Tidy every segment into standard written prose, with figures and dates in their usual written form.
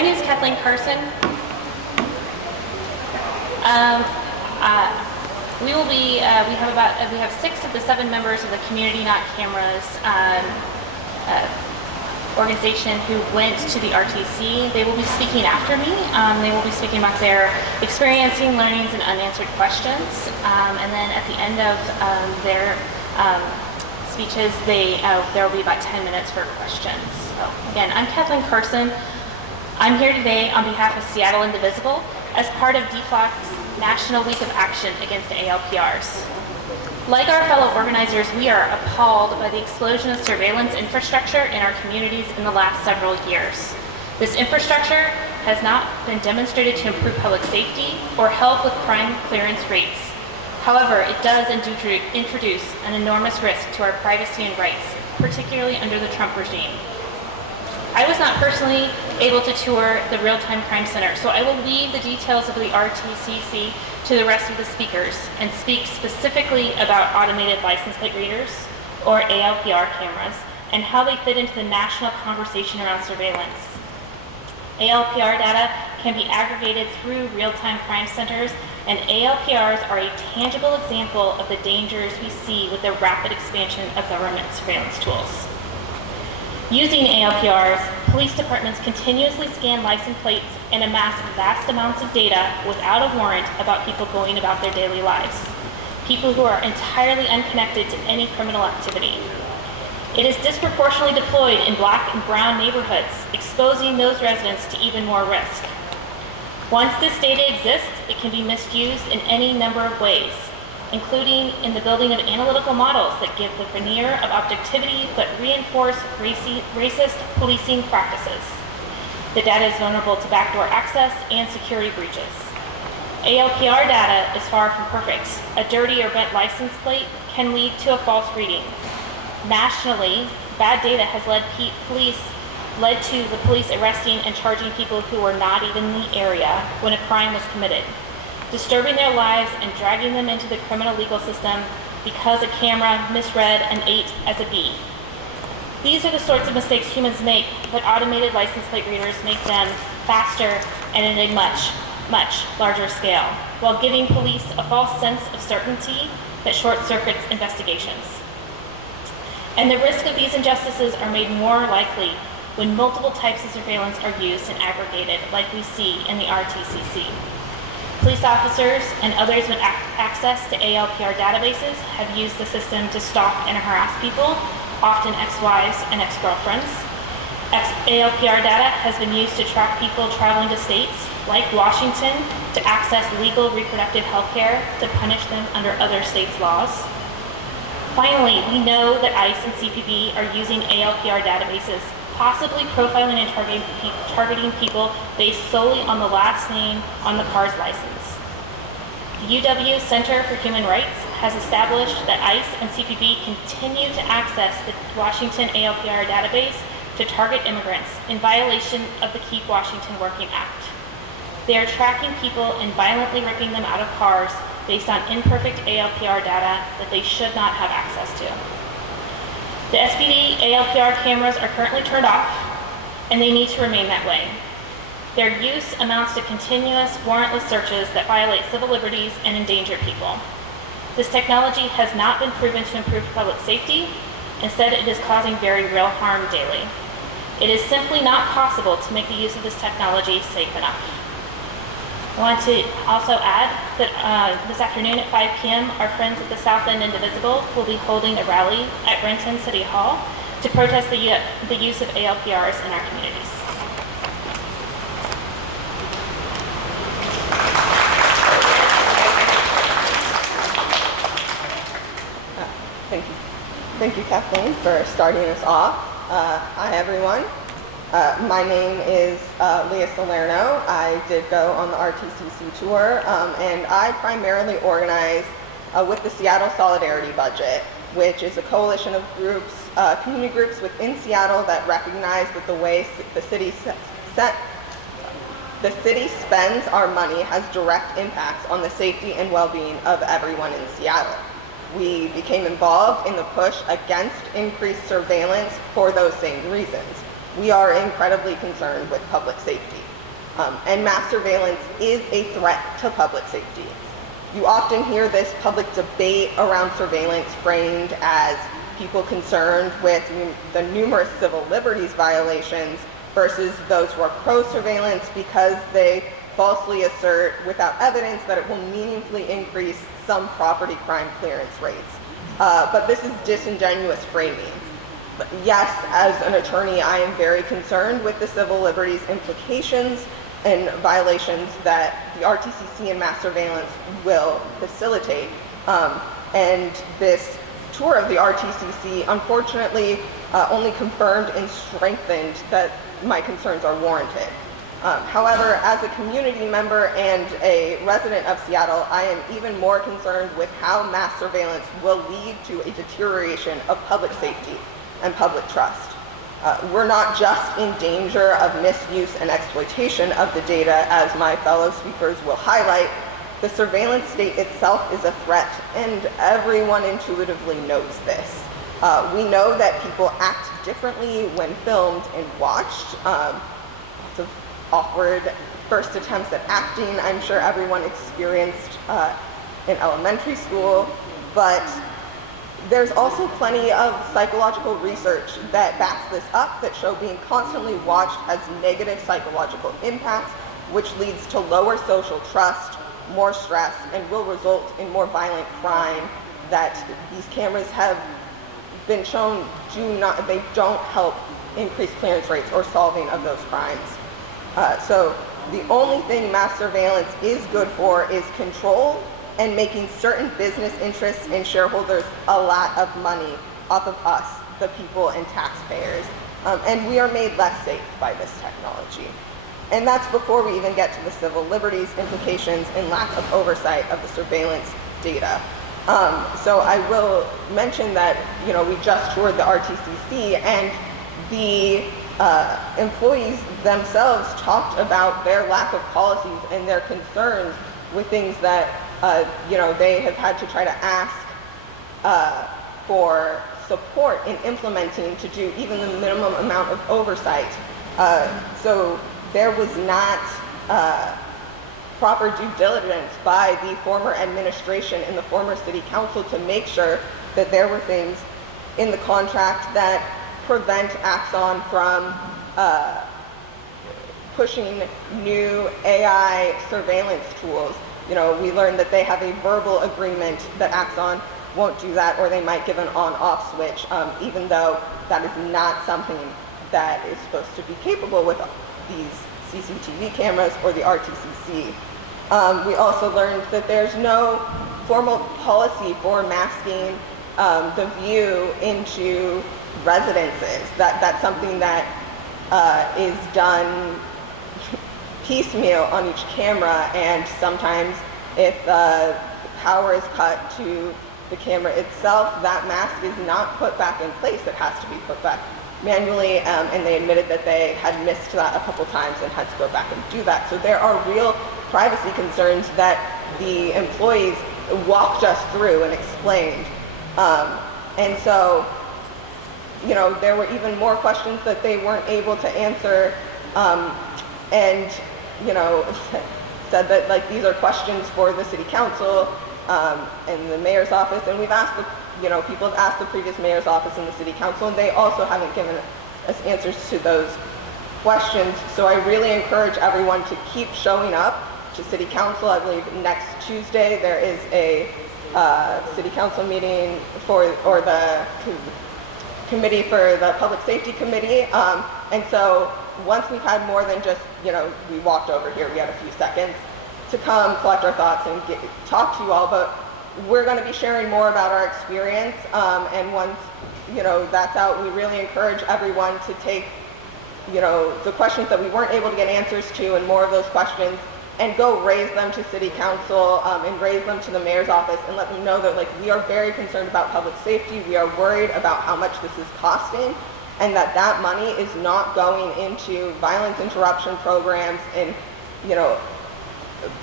My name is Kathleen Carson. We have 6 of the 7 members of the Community Not Cameras organization who went to the RTC. They will be speaking after me. They will be speaking about their experiencing, learnings, and unanswered questions. And then at the end of their speeches, there will be about 10 minutes for questions. So again, I'm Kathleen Carson. I'm here today on behalf of Seattle Indivisible as part of DFLAC's National Week of Action against ALPRs. Like our fellow organizers, we are appalled by the explosion of surveillance infrastructure in our communities in the last several years. This infrastructure has not been demonstrated to improve public safety or help with crime clearance rates. However, it does introduce an enormous risk to our privacy and rights, particularly under the Trump regime. I was not personally able to tour the Real-Time Crime Center, so I will leave the details of the RTCC to the rest of the speakers and speak specifically about automated license plate readers, or ALPR cameras, and how they fit into the national conversation around surveillance. ALPR data can be aggregated through real-time crime centers, and ALPRs are a tangible example of the dangers we see with the rapid expansion of government surveillance tools. Using ALPRs, police departments continuously scan license plates and amass vast amounts of data without a warrant about people going about their daily lives, people who are entirely unconnected to any criminal activity. It is disproportionately deployed in Black and brown neighborhoods, exposing those residents to even more risk. Once this data exists, it can be misused in any number of ways, including in the building of analytical models that give the veneer of objectivity but reinforce racist policing practices. The data is vulnerable to backdoor access and security breaches. ALPR data is far from perfect. A dirty or bent license plate can lead to a false reading. Nationally, bad data has led to the police arresting and charging people who were not even in the area when a crime was committed, disturbing their lives and dragging them into the criminal legal system because a camera misread an 8 as a B. These are the sorts of mistakes humans make, but automated license plate readers make them faster and at a much, much larger scale, while giving police a false sense of certainty that short-circuits investigations. And the risk of these injustices are made more likely when multiple types of surveillance are used and aggregated, like we see in the RTCC. Police officers and others with access to ALPR databases have used the system to stalk and harass people, often ex-wives and ex-girlfriends. ALPR data has been used to track people traveling to states like Washington to access legal reproductive health care to punish them under other states' laws. Finally, we know that ICE and CPB are using ALPR databases, possibly profiling and targeting people based solely on the last name on the car's license. The UW Center for Human Rights has established that ICE and CPB continue to access the Washington ALPR database to target immigrants in violation of the Keep Washington Working Act. They are tracking people and violently ripping them out of cars based on imperfect ALPR data that they should not have access to. The SPD ALPR cameras are currently turned off, and they need to remain that way. Their use amounts to continuous warrantless searches that violate civil liberties and endanger people. This technology has not been proven to improve public safety. Instead, it is causing very real harm daily. It is simply not possible to make the use of this technology safe enough. I want to also add that this afternoon at 5 p.m., our friends at the South End Indivisible will be holding a rally at Renton City Hall to protest the use of ALPRs in our communities. Thank you, Kathleen, for starting us off. Hi, everyone. My name is Leah Salerno. I did go on the RTCC tour, and I primarily organize with the Seattle Solidarity Budget, which is a coalition of groups, community groups within Seattle that recognize that the way the city spends our money has direct impacts on the safety and well-being of everyone in Seattle. We became involved in the push against increased surveillance for those same reasons. we are incredibly concerned with public safety. And mass surveillance is a threat to public safety. You often hear this public debate around surveillance framed as people concerned with the numerous civil liberties violations versus those who are pro-surveillance because they falsely assert without evidence that it will meaningfully increase some property crime clearance rates. But this is disingenuous framing. But yes, as an attorney, I am very concerned with the civil liberties implications and violations that the RTCC and mass surveillance will facilitate. And this tour of the RTCC unfortunately only confirmed and strengthened that my concerns are warranted. However, as a community member and a resident of Seattle, I am even more concerned with how mass surveillance will lead to a deterioration of public safety and public trust. We're not just in danger of misuse and exploitation of the data, as my fellow speakers will highlight. The surveillance state itself is a threat, and everyone intuitively knows this. We know that people act differently when filmed and watched. Lots of awkward first attempts at acting, I'm sure everyone experienced in elementary school, but there's also plenty of psychological research that backs this up, that show being constantly watched has negative psychological impacts, which leads to lower social trust, more stress, and will result in more violent crime. That these cameras have been shown they don't help increase clearance rates or solving of those crimes. So the only thing mass surveillance is good for is control and making certain business interests and shareholders a lot of money off of us, the people and taxpayers. And we are made less safe by this technology. And that's before we even get to the civil liberties implications and lack of oversight of the surveillance data. So I will mention that, we just toured the RTCC, and the employees themselves talked about their lack of policies and their concerns with things that they have had to try to ask for support in implementing to do even the minimum amount of oversight. So there was not proper due diligence by the former administration and the former city council to make sure that there were things in the contract that prevent Axon from pushing new AI surveillance tools. We learned that they have a verbal agreement that Axon won't do that, or they might give an on-off switch, even though that is not something that is supposed to be capable with these CCTV cameras or the RTCC. We also learned that there's no formal policy for masking the view into residences. That's something that is done piecemeal on each camera, and sometimes if power is cut to the camera itself, that mask is not put back in place. It has to be put back manually, and they admitted that they had missed that a couple times and had to go back and do that. So there are real privacy concerns that the employees walked us through and explained. And so, there were even more questions that they weren't able to answer, and said that these are questions for the city council and the mayor's office, and we've asked people have asked the previous mayor's office and the city council, and they also haven't given us answers to those questions. So I really encourage everyone to keep showing up to city council. I believe next Tuesday there is a city council meeting or the committee for the public safety committee, and so once we've had more than just, we walked over here, we had a few seconds to come collect our thoughts and talk to you all, but we're going to be sharing more about our experience, and once, that's out, we really encourage everyone to take, the questions that we weren't able to get answers to and more of those questions, and go raise them to city council, and raise them to the mayor's office, and let them know that we are very concerned about public safety. We are worried about how much this is costing, and that money is not going into violence interruption programs and,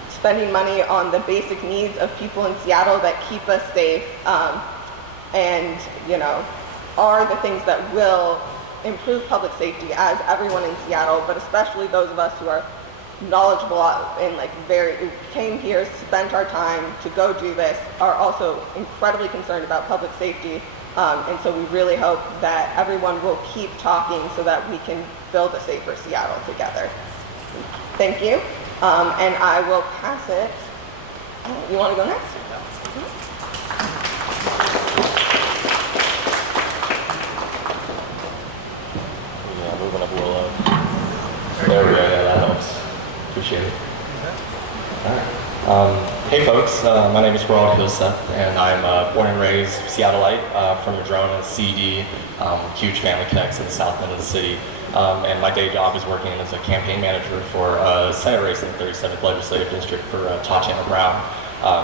spending money on the basic needs of people in Seattle that keep us safe, and, are the things that will improve public safety as everyone in Seattle, but especially those of us who are knowledgeable and who came here, spent our time to go do this, are also incredibly concerned about public safety. And so we really hope that everyone will keep talking so that we can build a safer Seattle together. Thank you. And I will pass it. You want to go next? Yeah, moving up a little low. There we go. Yeah, that helps. Appreciate it. All right. Hey folks, my name is Gerald Hilseth, and I'm born and raised Seattleite from Madrona, CD, huge family connects in the south end of the city. And my day job is working as a campaign manager for a Senate race in the 37th Legislative District for Tatiana Brown.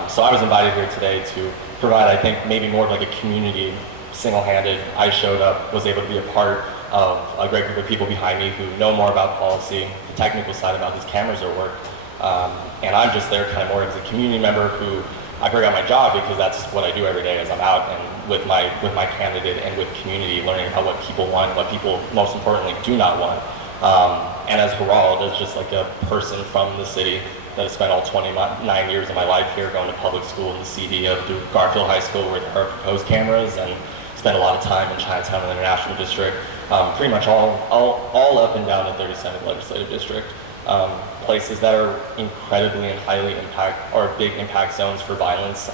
So I was invited here today to provide, I think, maybe more of like a community, single-handed. I showed up, was able to be a part of a great group of people behind me who know more about policy, the technical side about these cameras are worked. And I'm just there kind of more as a community member who I bring out my job because that's what I do every day as I'm out and with my candidate and with community, learning about what people want, what people most importantly do not want. And as Gerald, as just like a person from the city that has spent all 29 years of my life here going to public school in the CD through Garfield High School where there are proposed cameras, and spent a lot of time in Chinatown and the International District, pretty much all up and down the 37th Legislative District. Places that are incredibly and highly big impact zones for violence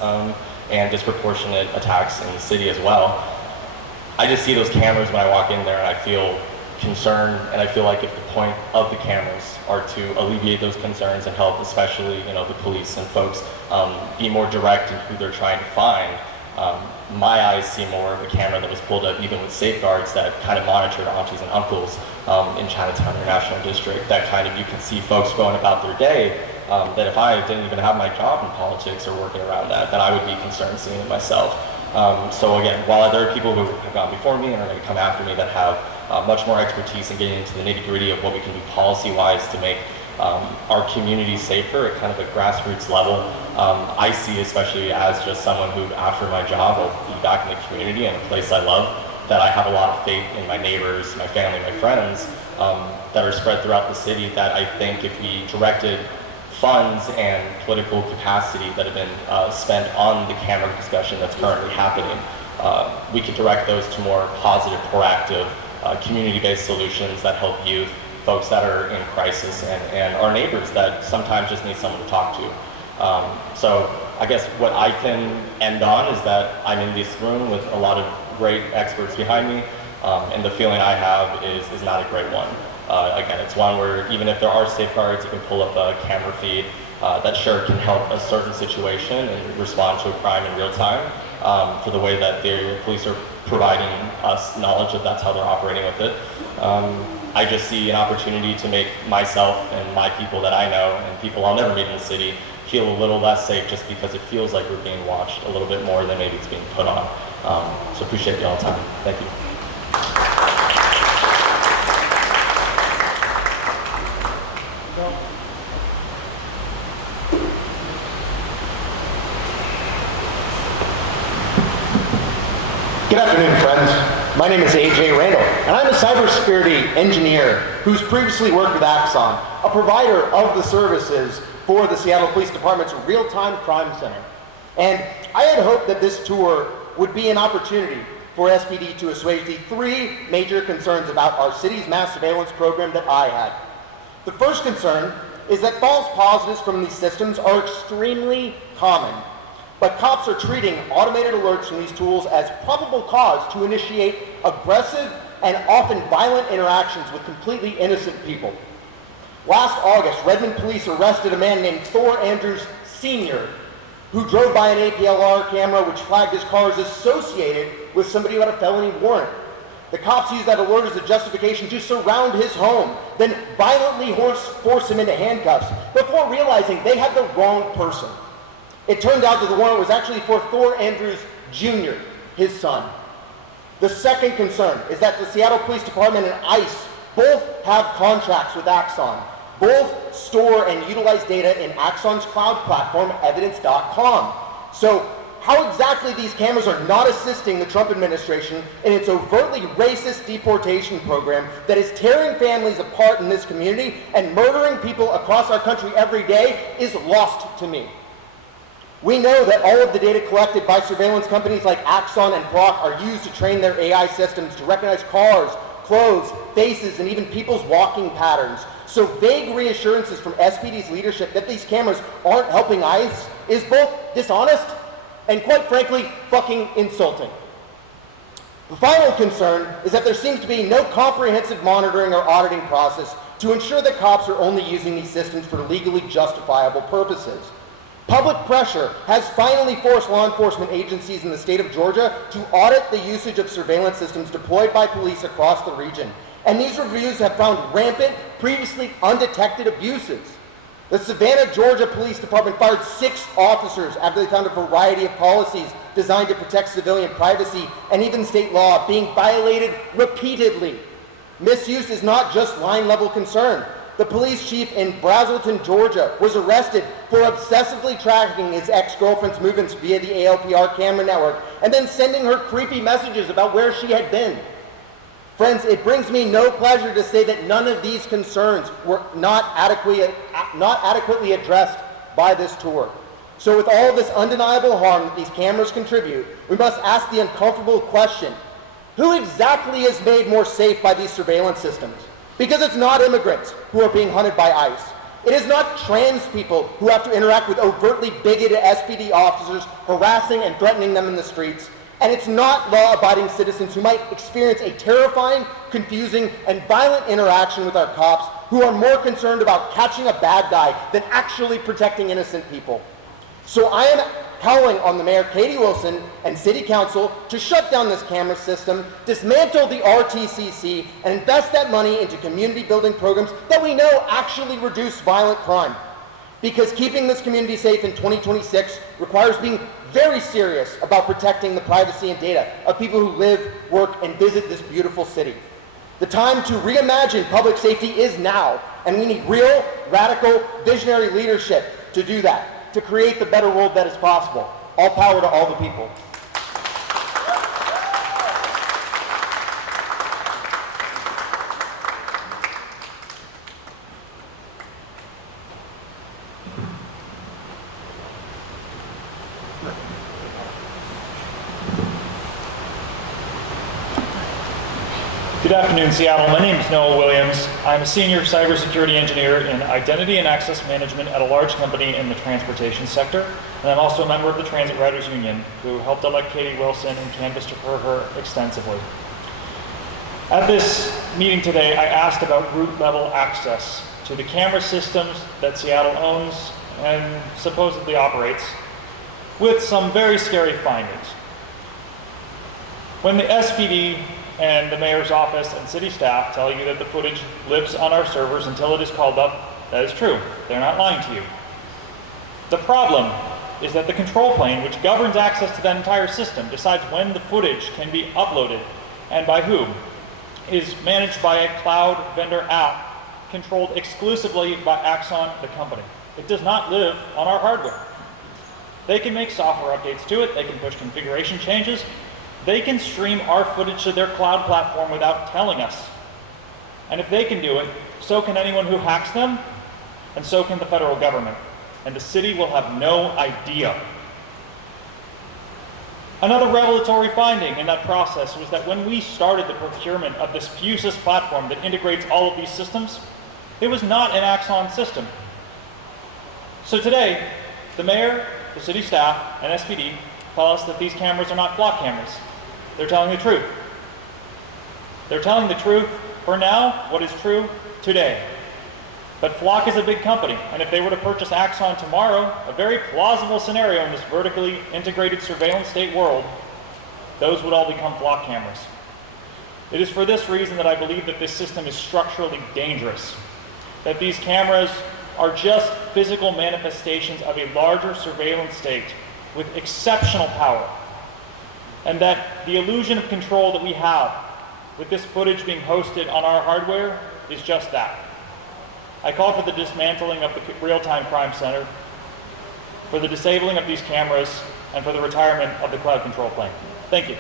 and disproportionate attacks in the city as well. I just see those cameras when I walk in there and I feel concerned, and I feel like if the point of the cameras are to alleviate those concerns and help especially the police and folks be more direct in who they're trying to find, my eyes see more of a camera that was pulled up even with safeguards that kind of monitored aunties and uncles in Chinatown International District, that kind of you can see folks going about their day, that if I didn't even have my job in politics or working around that I would be concerned seeing it myself. So again, while there are people who have gone before me and are going to come after me that have much more expertise in getting into the nitty-gritty of what we can do policy-wise to make our community safer at kind of a grassroots level, I see, especially as just someone who, after my job, will be back in the community and a place I love, that I have a lot of faith in my neighbors, my family, my friends that are spread throughout the city, that I think if we directed funds and political capacity that have been spent on the camera discussion that's currently happening, we could direct those to more positive, proactive, community-based solutions that help youth, folks that are in crisis, and our neighbors that sometimes just need someone to talk to. So I guess what I can end on is that I'm in this room with a lot of great experts behind me, and the feeling I have is not a great one. Again, it's one where even if there are safeguards, you can pull up a camera feed that sure can help a certain situation and respond to a crime in real time, for the way that the police are providing us knowledge that that's how they're operating with it. I just see an opportunity to make myself and my people that I know and people I'll never meet in the city feel a little less safe, just because it feels like we're being watched a little bit more than maybe it's being put on. So appreciate you all the time. Thank you. Good afternoon, friends. My name is AJ Randall, and I'm a cybersecurity engineer who's previously worked with Axon, a provider of the services for the Seattle Police Department's Real-Time Crime Center. And I had hoped that this tour would be an opportunity for SPD to assuage the three major concerns about our city's mass surveillance program that I had. The first concern is that false positives from these systems are extremely common, but cops are treating automated alerts from these tools as probable cause to initiate aggressive and often violent interactions with completely innocent people. Last August, Redmond police arrested a man named Thor Andrews Sr., who drove by an APLR camera which flagged his car as associated with somebody who had a felony warrant. The cops used that alert as a justification to surround his home, then violently force him into handcuffs before realizing they had the wrong person. It turned out that the warrant was actually for Thor Andrews Jr., his son. The second concern is that the Seattle Police Department and ICE both have contracts with Axon. Both store and utilize data in Axon's cloud platform, evidence.com. So how exactly these cameras are not assisting the Trump administration in its overtly racist deportation program that is tearing families apart in this community and murdering people across our country every day is lost to me. We know that all of the data collected by surveillance companies like Axon and Flock are used to train their AI systems to recognize cars, clothes, faces, and even people's walking patterns. So vague reassurances from SPD's leadership that these cameras aren't helping ICE is both dishonest and, quite frankly, fucking insulting. The final concern is that there seems to be no comprehensive monitoring or auditing process to ensure that cops are only using these systems for legally justifiable purposes. Public pressure has finally forced law enforcement agencies in the state of Georgia to audit the usage of surveillance systems deployed by police across the region. And these reviews have found rampant, previously undetected abuses. The Savannah, Georgia Police Department fired 6 officers after they found a variety of policies designed to protect civilian privacy and even state law being violated repeatedly. Misuse is not just line-level concern. The police chief in Brazelton, Georgia, was arrested for obsessively tracking his ex-girlfriend's movements via the ALPR camera network and then sending her creepy messages about where she had been. Friends, it brings me no pleasure to say that none of these concerns were not adequately addressed by this tour. So with all of this undeniable harm that these cameras contribute, we must ask the uncomfortable question: who exactly is made more safe by these surveillance systems? Because it's not immigrants who are being hunted by ICE. It is not trans people who have to interact with overtly bigoted SPD officers harassing and threatening them in the streets. And it's not law-abiding citizens who might experience a terrifying, confusing, and violent interaction with our cops who are more concerned about catching a bad guy than actually protecting innocent people. So I am calling on the Mayor, Katie Wilson, and City Council to shut down this camera system, dismantle the RTCC, and invest that money into community building programs that we know actually reduce violent crime. Because keeping this community safe in 2026 requires being very serious about protecting the privacy and data of people who live, work, and visit this beautiful city. The time to reimagine public safety is now, and we need real, radical, visionary leadership to do that, to create the better world that is possible. All power to all the people. Good afternoon, Seattle. My name is Noah Williams. I'm a senior cybersecurity engineer in identity and access management at a large company in the transportation sector. And I'm also a member of the Transit Riders Union, who helped elect Katie Wilson and canvassed for her extensively. At this meeting today, I asked about root-level access to the camera systems that Seattle owns and supposedly operates, with some very scary findings. When the SPD and the mayor's office and city staff tell you that the footage lives on our servers until it is called up, that is true. They're not lying to you. The problem is that the control plane, which governs access to that entire system, decides when the footage can be uploaded and by whom, is managed by a cloud vendor app controlled exclusively by Axon, the company. It does not live on our hardware. They can make software updates to it, they can push configuration changes, they can stream our footage to their cloud platform without telling us. And if they can do it, so can anyone who hacks them, and so can the federal government. And the city will have no idea. Another revelatory finding in that process was that when we started the procurement of this Fusus platform that integrates all of these systems, it was not an Axon system. So today, the mayor, the city staff, and SPD tell us that these cameras are not Flock cameras. They're telling the truth. They're telling the truth for now, what is true today. But Flock is a big company, and if they were to purchase Axon tomorrow, a very plausible scenario in this vertically integrated surveillance state world, those would all become Flock cameras. It is for this reason that I believe that this system is structurally dangerous, that these cameras are just physical manifestations of a larger surveillance state with exceptional power, and that the illusion of control that we have with this footage being hosted on our hardware is just that. I call for the dismantling of the Real-Time Crime Center, for the disabling of these cameras, and for the retirement of the cloud control plane. Thank you.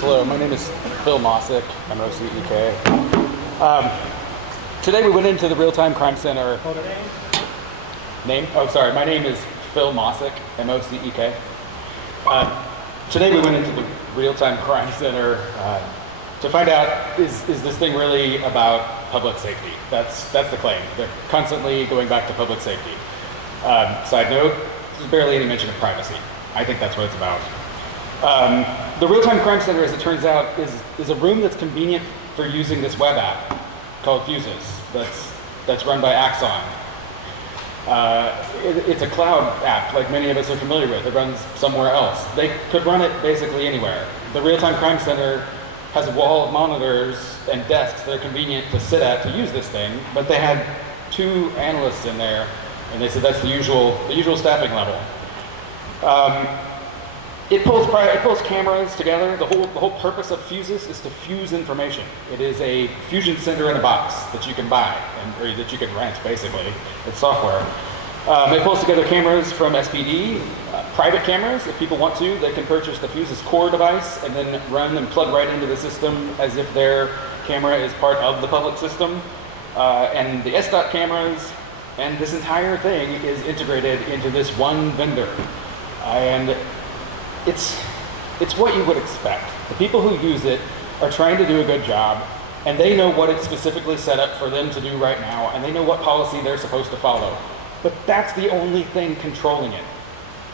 Hello, my name is Phil Mossick, M-O-C-E-K. Today we went into the Real-Time Crime Center. Name? Oh, sorry. My name is Phil Mossick, M-O-C-E-K. Today we went into the Real-Time Crime Center to find out, is this thing really about public safety? That's the claim. They're constantly going back to public safety. Side note, there's barely any mention of privacy. I think that's what it's about. The Real-Time Crime Center, as it turns out, is a room that's convenient for using this web app called Fusus that's run by Axon. It's a cloud app like many of us are familiar with. It runs somewhere else. They could run it basically anywhere. The Real-Time Crime Center has a wall of monitors and desks that are convenient to sit at to use this thing, but they had 2 analysts in there, and they said that's the usual staffing level. It pulls cameras together. The whole purpose of Fusus is to fuse information. It is a fusion center in a box that you can buy, or that you can rent, basically. It's software. It pulls together cameras from SPD, private cameras. If people want to, they can purchase the Fusus core device and then run and plug right into the system as if their camera is part of the public system. And the SDOT cameras, and this entire thing is integrated into this one vendor. And it's what you would expect. The people who use it are trying to do a good job, and they know what it's specifically set up for them to do right now, and they know what policy they're supposed to follow. But that's the only thing controlling it.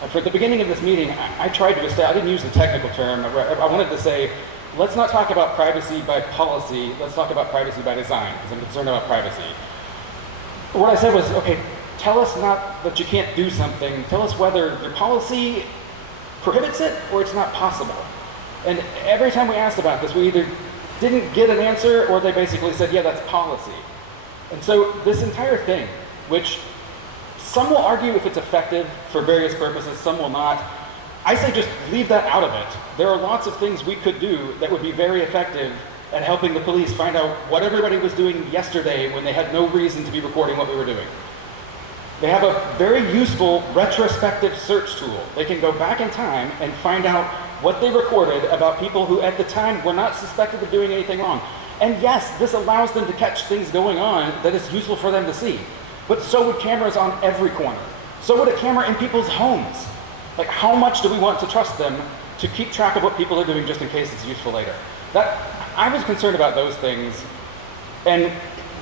And for the beginning of this meeting, I tried to establish, I didn't use the technical term, I wanted to say, let's not talk about privacy by policy, let's talk about privacy by design, because I'm concerned about privacy. What I said was, okay, tell us not that you can't do something, tell us whether your policy prohibits it or it's not possible. And every time we asked about this, we either didn't get an answer or they basically said, yeah, that's policy. And so this entire thing, which some will argue if it's effective for various purposes, some will not. I say just leave that out of it. There are lots of things we could do that would be very effective at helping the police find out what everybody was doing yesterday when they had no reason to be recording what we were doing. They have a very useful retrospective search tool. They can go back in time and find out what they recorded about people who at the time were not suspected of doing anything wrong. And yes, this allows them to catch things going on that is useful for them to see. But so would cameras on every corner. So would a camera in people's homes. Like, how much do we want to trust them to keep track of what people are doing just in case it's useful later? I was concerned about those things, and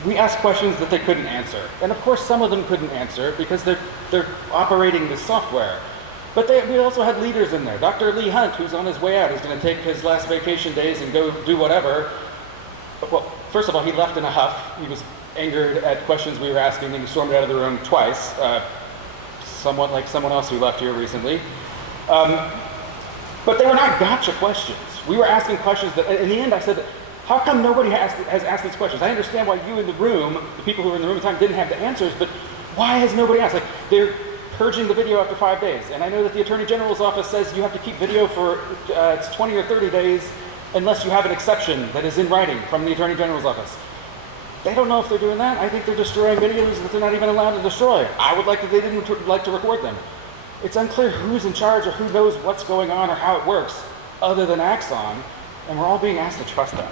we asked questions that they couldn't answer. And of course, some of them couldn't answer because they're operating this software. But we also had leaders in there. Dr. Lee Hunt, who's on his way out, is going to take his last vacation days and go do whatever. Well, first of all, he left in a huff. He was angered at questions we were asking, and he stormed out of the room twice, somewhat like someone else who left here recently. But they were not gotcha questions. We were asking questions that, in the end, I said, how come nobody has asked these questions? I understand why you in the room, the people who were in the room at the time, didn't have the answers, but why has nobody asked? Like, they're purging the video after 5 days, and I know that the Attorney General's office says you have to keep video for it's 20 or 30 days unless you have an exception that is in writing from the Attorney General's office. They don't know if they're doing that. I think they're destroying videos that they're not even allowed to destroy. I would like that they didn't like to record them. It's unclear who's in charge or who knows what's going on or how it works other than Axon, and we're all being asked to trust them.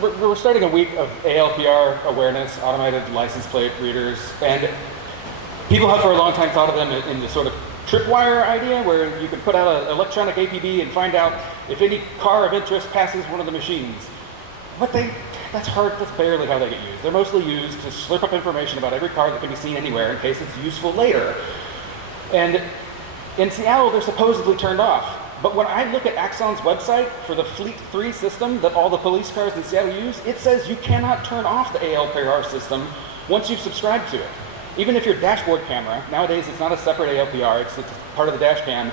We're starting a week of ALPR awareness, automated license plate readers, and people have for a long time thought of them in the sort of tripwire idea where you can put out an electronic APB and find out if any car of interest passes one of the machines. That's barely how they get used. They're mostly used to slurp up information about every car that can be seen anywhere in case it's useful later. And in Seattle, they're supposedly turned off. But when I look at Axon's website for the Fleet 3 system that all the police cars in Seattle use, it says you cannot turn off the ALPR system once you've subscribed to it. Even if your dashboard camera, nowadays it's not a separate ALPR, it's part of the dash cam.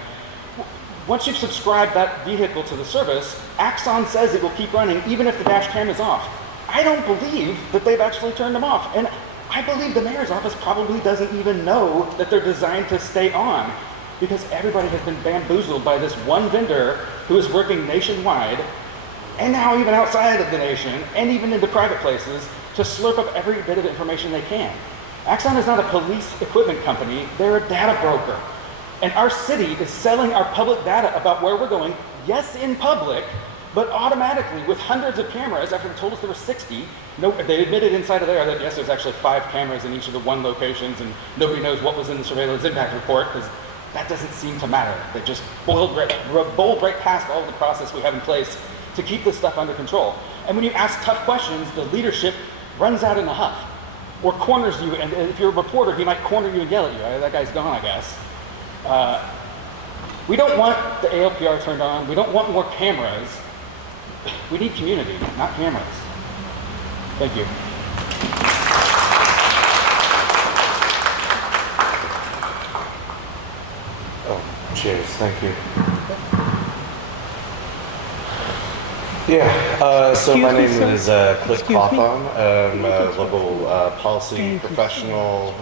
Once you've subscribed that vehicle to the service, Axon says it will keep running even if the dash cam is off. I don't believe that they've actually turned them off. And I believe the mayor's office probably doesn't even know that they're designed to stay on. because everybody has been bamboozled by this one vendor who is working nationwide, and now even outside of the nation, and even into private places, to slurp up every bit of information they can. Axon is not a police equipment company, they're a data broker. And our city is selling our public data about where we're going, yes, in public, but automatically with hundreds of cameras. After they told us there were 60, no, they admitted inside of there that yes, there's actually 5 cameras in each of the 1 locations, and nobody knows what was in the surveillance impact report, because that doesn't seem to matter. They just bowled right past all of the process we have in place to keep this stuff under control. And when you ask tough questions, the leadership runs out in a huff, or corners you, and if you're a reporter, he might corner you and yell at you. That guy's gone, I guess. We don't want the ALPR turned on. We don't want more cameras. We need community, not cameras. Thank you. Oh, cheers. Thank you. Yeah, so my name is Cliff Cawthon. I'm a local policy professional,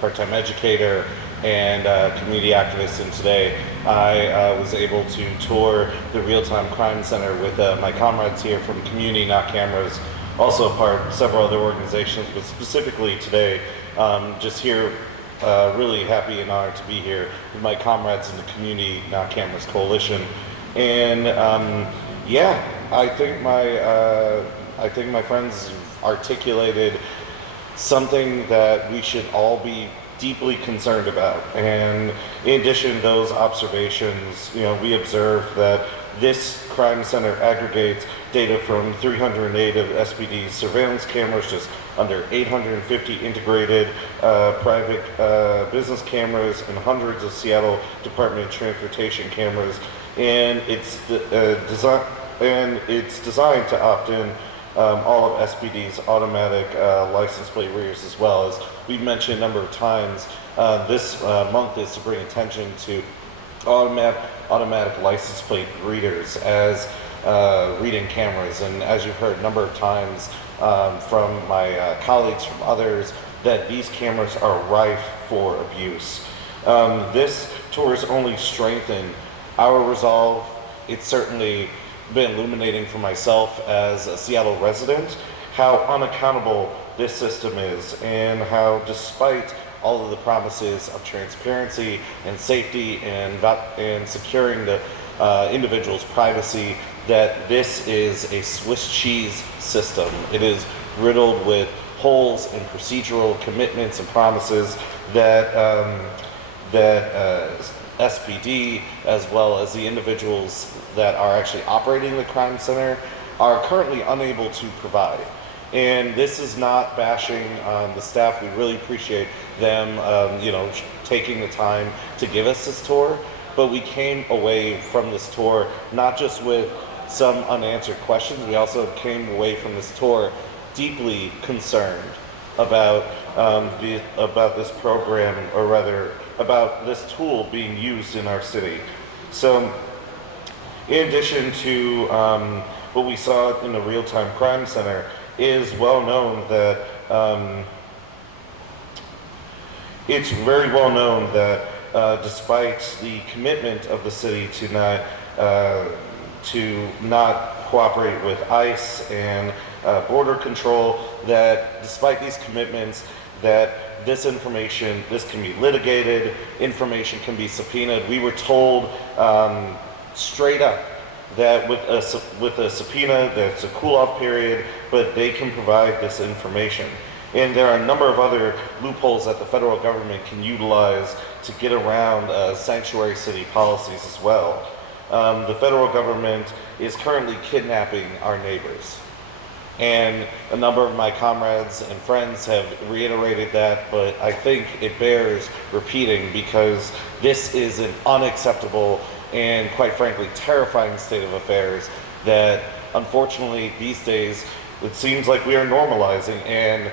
part-time educator, and community activist. And today I was able to tour the Real-Time Crime Center with my comrades here from Community Not Cameras, also part of several other organizations, but specifically today, just here, really happy and honored to be here with my comrades in the Community Not Cameras Coalition. And yeah, I think my friends articulated something that we should all be deeply concerned about. And in addition to those observations, we observed that this crime center aggregates data from 308 of SPD's surveillance cameras, just under 850 integrated private business cameras, and hundreds of Seattle Department of Transportation cameras. And it's designed to opt in all of SPD's automatic license plate readers, as well as we've mentioned a number of times. This month is to bring attention to automatic license plate readers as reading cameras. And as you've heard a number of times from my colleagues, from others, that these cameras are rife for abuse. This tour has only strengthened our resolve. It's certainly been illuminating for myself as a Seattle resident how unaccountable this system is, and how despite all of the promises of transparency and safety and securing the individual's privacy, that this is a Swiss cheese system. It is riddled with holes and procedural commitments and promises that SPD, as well as the individuals that are actually operating the crime center, are currently unable to provide. And this is not bashing the staff. We really appreciate them, taking the time to give us this tour. But we came away from this tour not just with some unanswered questions. We also came away from this tour deeply concerned about this program, or rather about this tool being used in our city. So in addition to what we saw in the Real-Time Crime Center, is well known that it's very well known that despite the commitment of the city to not cooperate with ICE and border control, that despite these commitments, that this information, this can be litigated, information can be subpoenaed. We were told straight up that with a subpoena, there's a cool-off period, but they can provide this information. And there are a number of other loopholes that the federal government can utilize to get around sanctuary city policies as well. The federal government is currently kidnapping our neighbors. And a number of my comrades and friends have reiterated that, but I think it bears repeating, because this is an unacceptable and, quite frankly, terrifying state of affairs that, unfortunately, these days, it seems like we are normalizing. And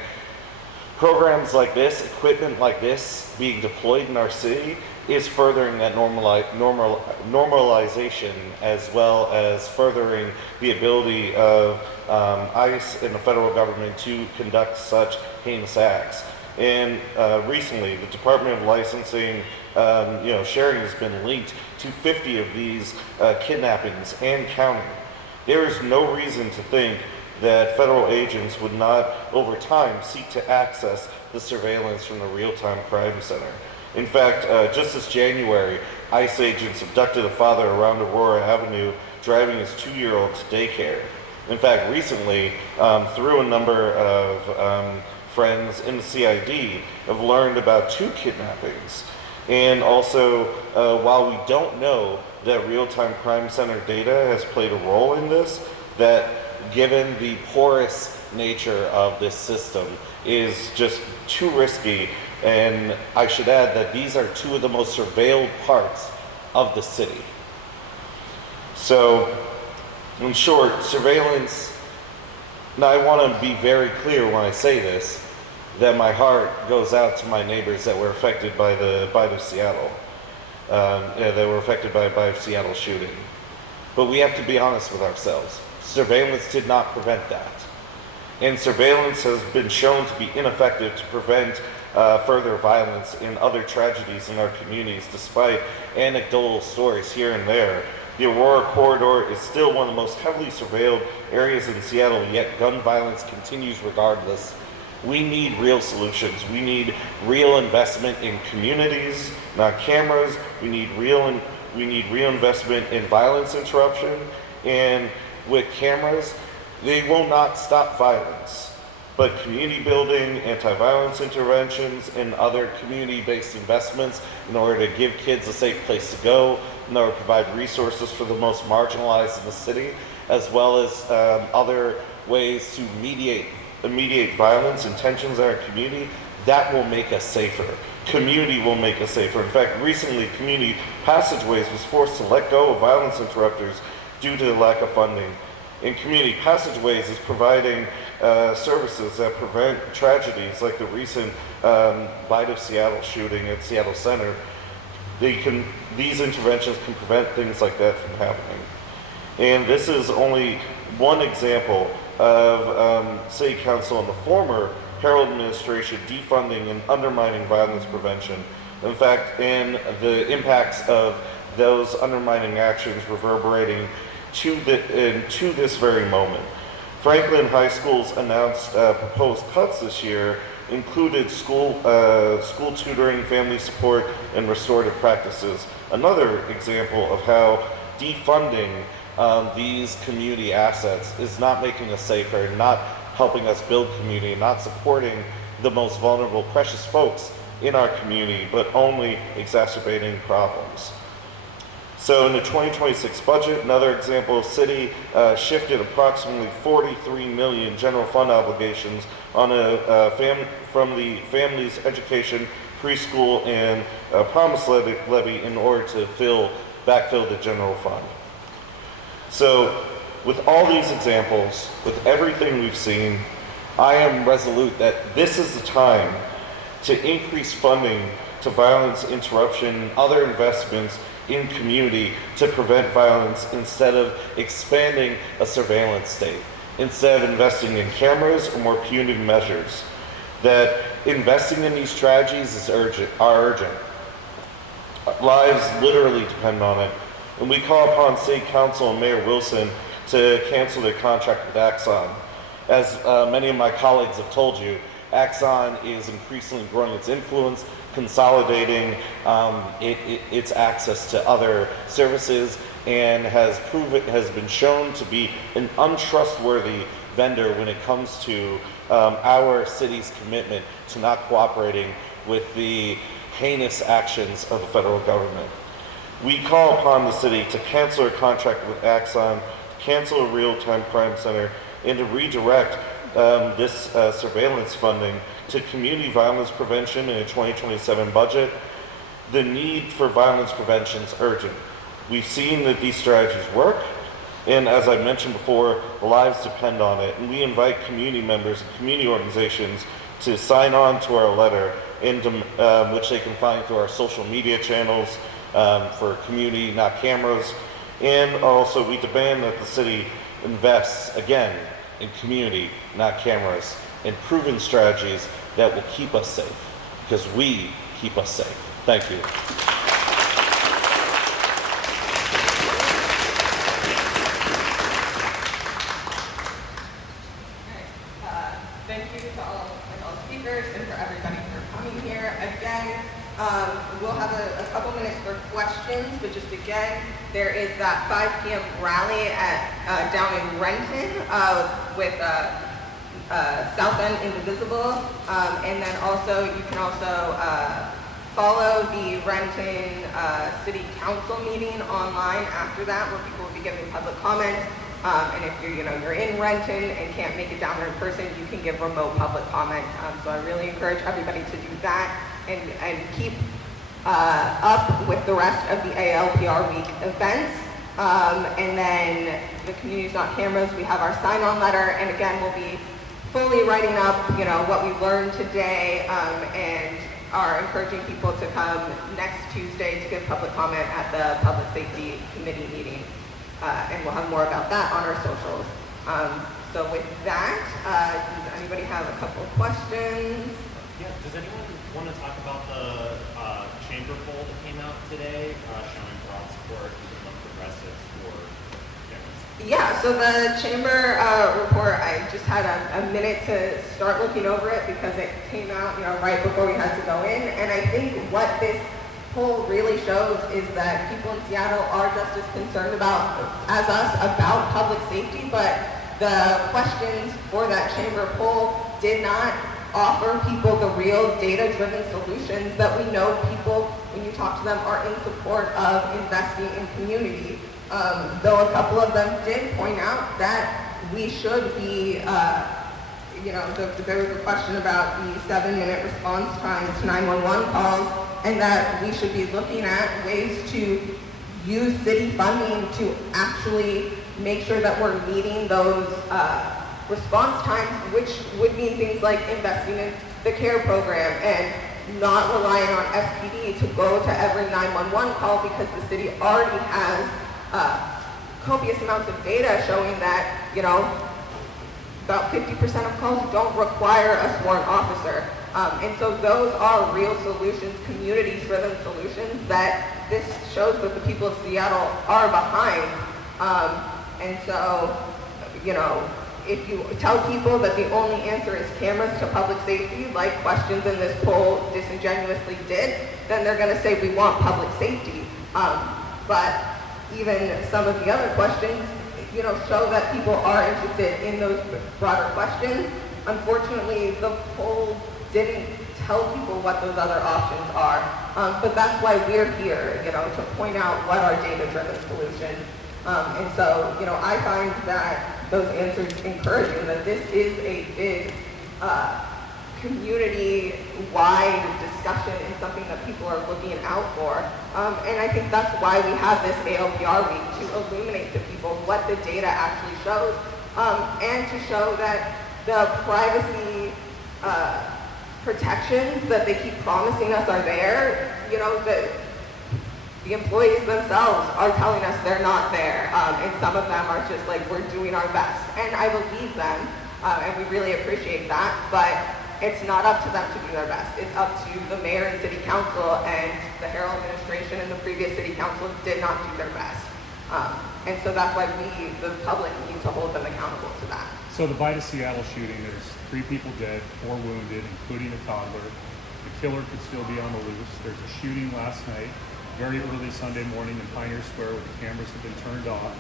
programs like this, equipment like this being deployed in our city, is furthering that normalization, as well as furthering the ability of ICE and the federal government to conduct such heinous acts. And recently, the Department of Licensing, sharing has been linked to 50 of these kidnappings and counting. There is no reason to think that federal agents would not, over time, seek to access the surveillance from the Real-Time Crime Center. In fact, just this January, ICE agents abducted a father around Aurora Avenue driving his 2-year-old to daycare. In fact, recently, through a number of friends in the CID, have learned about 2 kidnappings. And also, while we don't know that Real-Time Crime Center data has played a role in this, that given the porous nature of this system is just too risky. And I should add that these are 2 of the most surveilled parts of the city. So, in short, surveillance, now I want to be very clear when I say this, that my heart goes out to my neighbors that were affected by the Seattle, that were affected by the Seattle shooting. But we have to be honest with ourselves. Surveillance did not prevent that. And surveillance has been shown to be ineffective to prevent further violence and other tragedies in our communities, despite anecdotal stories here and there. The Aurora Corridor is still one of the most heavily surveilled areas in Seattle, yet gun violence continues regardless. We need real solutions. We need real investment in communities, not cameras. We need real investment in violence interruption. And with cameras, they will not stop violence. But community building, anti-violence interventions, and other community-based investments in order to give kids a safe place to go, in order to provide resources for the most marginalized in the city, as well as other ways to mediate violence and tensions in our community, that will make us safer. Community will make us safer. In fact, recently, Community Passageways was forced to let go of violence interrupters due to the lack of funding. And Community Passageways is providing services that prevent tragedies like the recent Bite of Seattle shooting at Seattle Center. These interventions can prevent things like that from happening. And this is only one example of City Council and the former Carroll administration defunding and undermining violence prevention. In fact, and the impacts of those undermining actions reverberating to this very moment. Franklin High School's announced proposed cuts this year included school tutoring, family support, and restorative practices. Another example of how defunding these community assets is not making us safer, not helping us build community, not supporting the most vulnerable, precious folks in our community, but only exacerbating problems. So in the 2026 budget, another example, city shifted approximately 43 million general fund obligations on from the Families Education, Preschool, and Promise Levy in order to backfill the general fund. So with all these examples, with everything we've seen, I am resolute that this is the time to increase funding to violence interruption and other investments in community to prevent violence instead of expanding a surveillance state, instead of investing in cameras or more punitive measures. That investing in these strategies is urgent. Lives literally depend on it. And we call upon City Council and Mayor Wilson to cancel their contract with Axon. As many of my colleagues have told you, Axon is increasingly growing its influence, consolidating its access to other services, and has been shown to be an untrustworthy vendor when it comes to our city's commitment to not cooperating with the heinous actions of the federal government. We call upon the city to cancel a contract with Axon, cancel a Real-Time Crime Center, and to redirect this surveillance funding to community violence prevention in a 2027 budget. The need for violence prevention is urgent. We've seen that these strategies work, and as I mentioned before, lives depend on it. And we invite community members and community organizations to sign on to our letter, which they can find through our social media channels for community, not cameras. And also, we demand that the city invests, again, in community, not cameras. and proven strategies that will keep us safe, because we keep us safe. Thank you. Thank you to all speakers and for everybody for coming here. Again, we'll have a couple minutes for questions, but just again, there is that 5 p.m. rally at down in Renton with South End Indivisible, and then also you can also follow the Renton City Council meeting online after that, where people will be giving public comments. And if you're in Renton and can't make it down there in person, you can give remote public comment. So I really encourage everybody to do that and keep up with the rest of the ALPR week events. And then the Community's Not Cameras, we have our sign-on letter, and again, we'll be fully writing up, what we learned today, and are encouraging people to come next Tuesday to give public comment at the Public Safety Committee meeting. And we'll have more about that on our socials. So with that, does anybody have a couple of questions? Yeah, does anyone want to talk about the chamber poll that came out today showing broad support even among progressives for cameras? Yeah, so the chamber report, I just had a minute to start looking over it because it came out, right before we had to go in. And I think what this poll really shows is that people in Seattle are just as concerned as us about public safety, but the questions for that chamber poll did not offer people the real data-driven solutions that we know people, when you talk to them, are in support of investing in community. Though a couple of them did point out that we should be, there was a question about the 7-minute response time to 911 calls, and that we should be looking at ways to use city funding to actually make sure that we're meeting those response times, which would mean things like investing in the CARE program and not relying on SPD to go to every 911 call, because the city already has copious amounts of data showing that, about 50% of calls don't require a sworn officer. And so those are real solutions, community-driven solutions that this shows that the people of Seattle are behind. And so, if you tell people that the only answer is cameras to public safety, like questions in this poll disingenuously did, then they're going to say we want public safety. But even some of the other questions, show that people are interested in those broader questions. Unfortunately, the poll didn't tell people what those other options are. But that's why we're here, to point out what are data-driven solutions. And so, I find that those answers encouraging, that this is a big community-wide discussion and something that people are looking out for. And I think that's why we have this ALPR week, to illuminate to people what the data actually shows, and to show that the privacy protections that they keep promising us are there, the employees themselves are telling us they're not there, and some of them are just like, we're doing our best. And I believe them, and we really appreciate that, but it's not up to them to do their best. It's up to the mayor and city council, and the Harrell administration and the previous city council did not do their best. And so that's why we, the public, need to hold them accountable to that. So the Bite of Seattle shooting, there's 3 people dead, 4 wounded, including a toddler. The killer could still be on the loose. There's a shooting last night, very early Sunday morning in Pioneer Square, where the cameras have been turned off,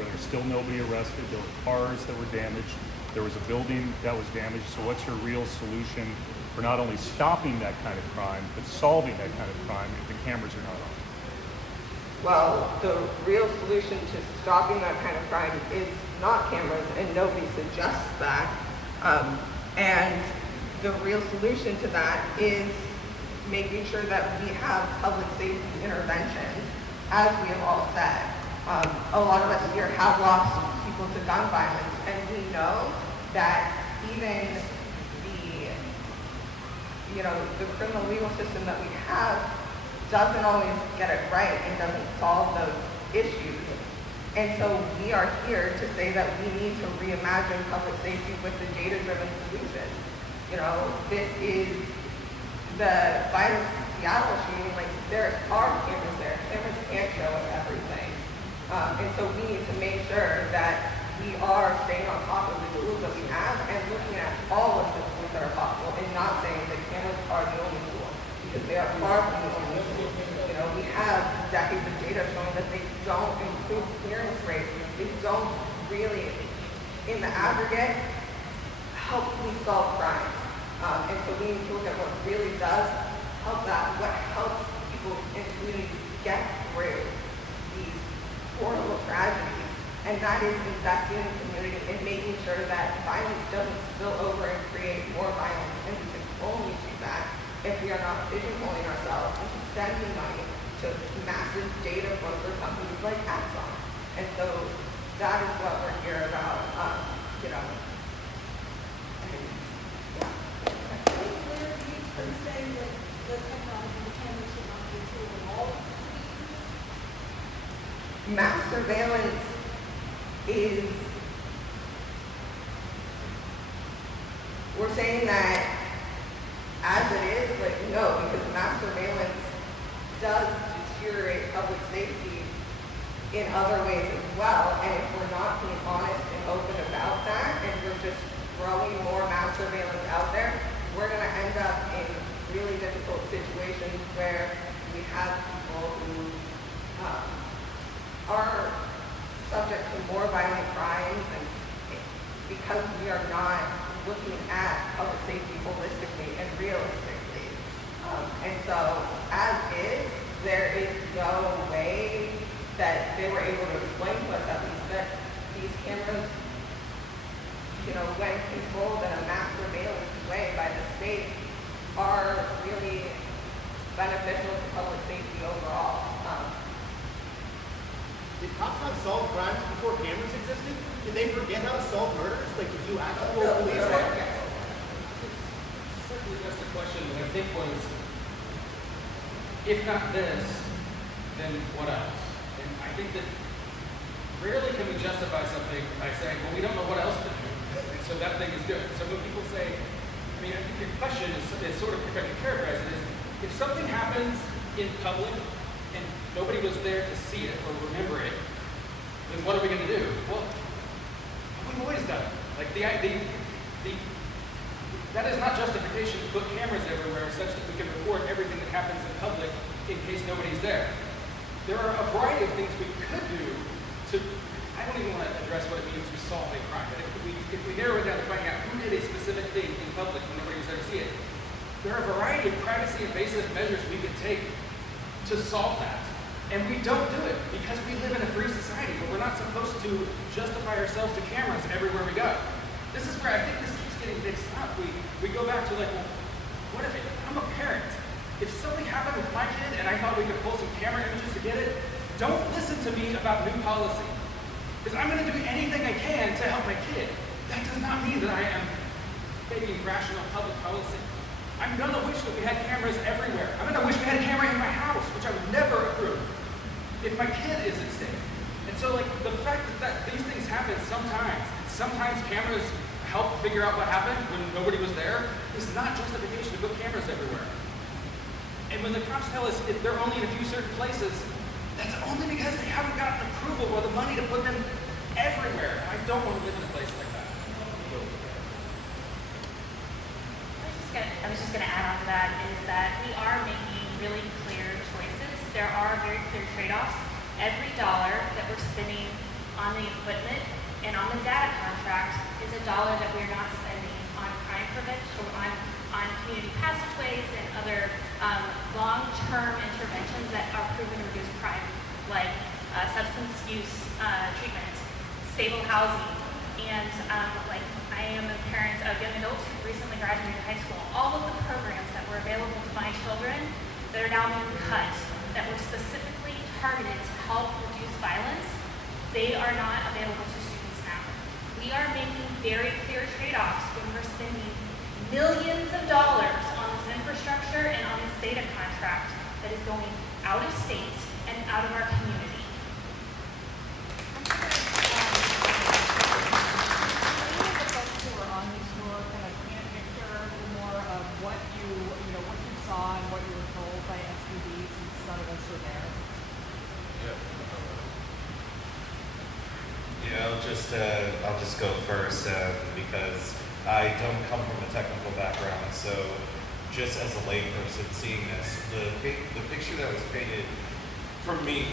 where there's still nobody arrested. There were cars that were damaged. There was a building that was damaged. So what's your real solution for not only stopping that kind of crime, but solving that kind of crime if the cameras are not on? Well, the real solution to stopping that kind of crime is not cameras, and nobody suggests that. And the real solution to that is making sure that we have public safety interventions, as we have all said. A lot of us here have lost people to gun violence, and we know that even the criminal legal system that we have doesn't always get it right and doesn't solve those issues. And so we are here to say that we need to reimagine public safety with the data-driven solution. You know, this is the violence Seattle shooting, like there are cameras there. Cameras can't show us everything. And so we need to make sure that we are staying on top of the tools that we have and looking at all of the tools that are possible and not saying that cameras are the only tool, because they are far from the only tool. You know, we have decades of data showing that they don't improve clearance rates. They don't really, in the aggregate, help police solve crimes. And so we need to look at what really does help that, what helps people in communities get through these horrible tragedies. And that is investing in the community and making sure that violence doesn't spill over and create more violence. And we can only do that if we are not pigeonholing ourselves into sending money to massive data broker companies like Axon. And so that is what we're here about, you know. Mass surveillance is, we're saying that as it is, like no, because mass surveillance does deteriorate public safety in other ways as well. And if we're not being honest and open about that, and we're just throwing more mass surveillance out there, we're going to end up in really difficult situations where we have people who are subject to more violent crimes, and because we are not looking at public safety holistically and realistically. And so, as is, there is no way that they were able to explain to us at least that these cameras, you know, when controlled in a mass surveillance way by the state, are really beneficial to public safety overall. Did cops not solve crimes before cameras existed? Did they forget how to solve murders? Like, did you actual police work? Certainly just a question that I think was, if not this, then what else? And I think that rarely can we justify something by saying, well, we don't know what else to do, and so that thing is good. So when people say, I mean, I think your question is sort of, if I can characterize it, is if something happens in public and nobody was there to see it or remember it, then what are we going to do? Well, we've always done it. Like that is not justification to put cameras everywhere such that we can record everything that happens in public in case nobody's there. There are a variety of things we could do to, I don't even want to address what it means to solve a crime, but if we narrow it down to finding out who did a specific thing in public when nobody was there to see it, there are a variety of privacy invasive measures we could take to solve that. And we don't do it because we live in a free society where we're not supposed to justify ourselves to cameras everywhere we go. This is where I think this keeps getting mixed up. We go back to like, well, what if I'm a parent? If something happened with my kid and I thought we could pull some camera images to get it, don't listen to me about new policy. Because I'm going to do anything I can to help my kid. That does not mean that I am making rational public policy. I'm going to wish that we had cameras everywhere. I'm going to wish we had a camera in my house, which I would never approve if my kid is at stake. And so, like, the fact that these things happen sometimes cameras help figure out what happened when nobody was there, is not justification to put cameras everywhere. And when the cops tell us if they're only in a few certain places, that's only because they haven't gotten approval or the money to put them everywhere. I don't want to live in a place like that. I was just going to add on to that is that we are making really clear choices. There are very clear trade-offs. Every dollar that we're spending on the equipment and on the data contract is a dollar that we're not spending on crime prevention or on community passageways and other long-term interventions that are proven to reduce crime, like substance use treatment, stable housing, and like I am a parent of young adults who recently graduated high school. All of the programs that were available to my children that are now being cut, that were specifically targeted to help reduce violence, they are not available to students now. We are making very clear trade-offs when we're spending millions of dollars on this infrastructure and on this data contract that is going out of state and out of our community. I'll just go first because I don't come from a technical background. So, just as a layperson seeing this, the picture that was painted for me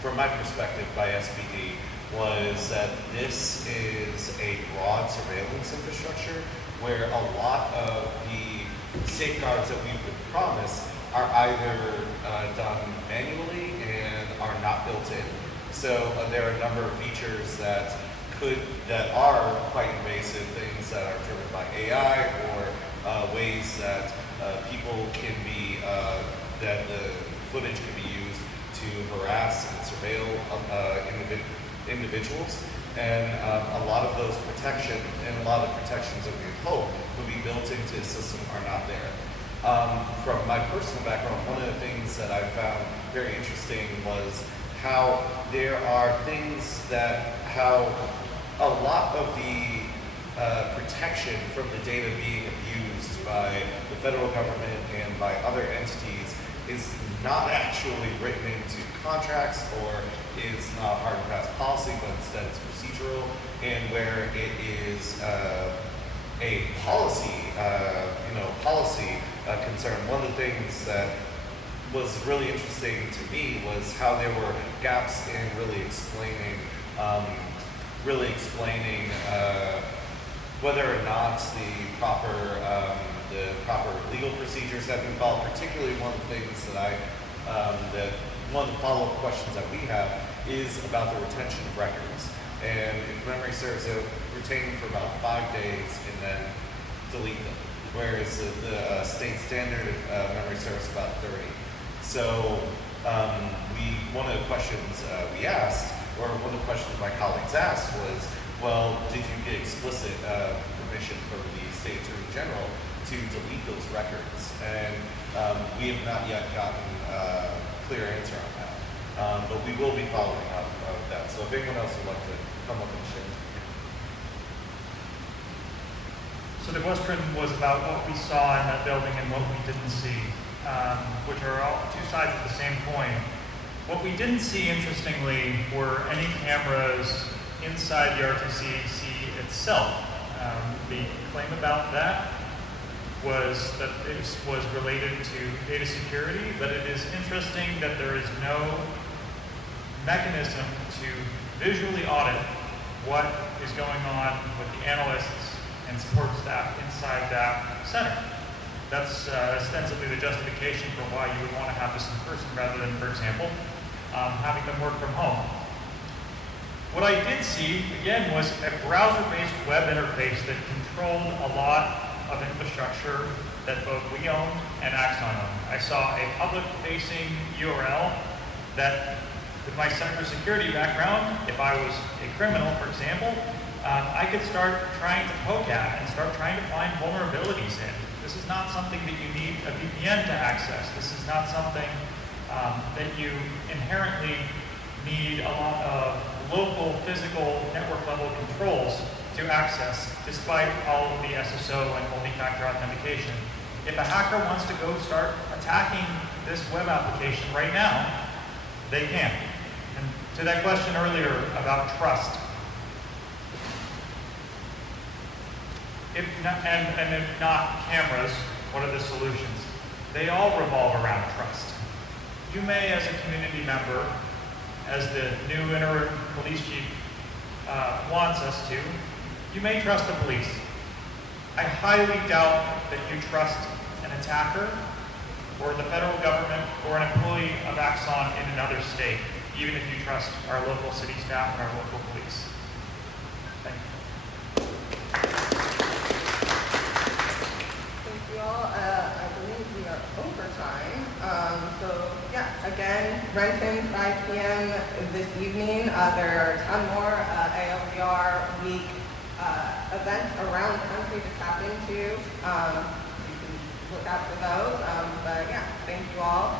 from my perspective by SPD was that this is a broad surveillance infrastructure where a lot of the safeguards that we would promise are either done manually and are not built in. So there are a number of features that are quite invasive, things that are driven by AI or ways that people can be, that the footage can be used to harass and surveil individuals. And a lot of those protections and a lot of the protections that we hope would be built into the system are not there. From my personal background, one of the things that I found very interesting was how there are things how a lot of the protection from the data being abused by the federal government and by other entities is not actually written into contracts or is not hard and fast policy, but instead it's procedural, and where it is a policy, concern. One of the things that was really interesting to me was how there were gaps in really explaining whether or not the proper legal procedures have been followed. Particularly one of the things that one of the follow-up questions that we have is about the retention of records. And if memory serves, they'll retain them for about 5 days and then delete them. Whereas the state standard memory serves about 30. So one of the questions we asked, or one of the questions my colleagues asked was, well, did you get explicit permission from the State Attorney General to delete those records? And we have not yet gotten a clear answer on that. But we will be following up with that. So if anyone else would like to come up and share. So the question was about what we saw in that building and what we didn't see, which are all two sides of the same coin. What we didn't see, interestingly, were any cameras inside the RTCC itself. The claim about that was that this was related to data security, but it is interesting that there is no mechanism to visually audit what is going on with the analysts and support staff inside that center. That's ostensibly the justification for why you would want to have this in person rather than, for example, having them work from home. What I did see, again, was a browser-based web interface that controlled a lot of infrastructure that both we own and Axon own. I saw a public-facing URL that, with my cybersecurity background, if I was a criminal, for example, I could start trying to poke at and start trying to find vulnerabilities in. This is not something that you need a VPN to access. This is not something that you inherently need a lot of local physical network level controls to access, despite all of the SSO and multi-factor authentication. If a hacker wants to go start attacking this web application right now, they can. And to that question earlier about trust, if not cameras, what are the solutions? They all revolve around trust. You may, as a community member, as the new interim police chief wants us to, you may trust the police. I highly doubt that you trust an attacker or the federal government or an employee of Axon in another state, even if you trust our local city staff and our local police. Thank you. Thank you all. I believe we are over time. So yeah, again, Renton, 5 p.m. this evening. There are a ton more ALPR week events around the country to tap into. You can look out for those. But yeah, thank you all.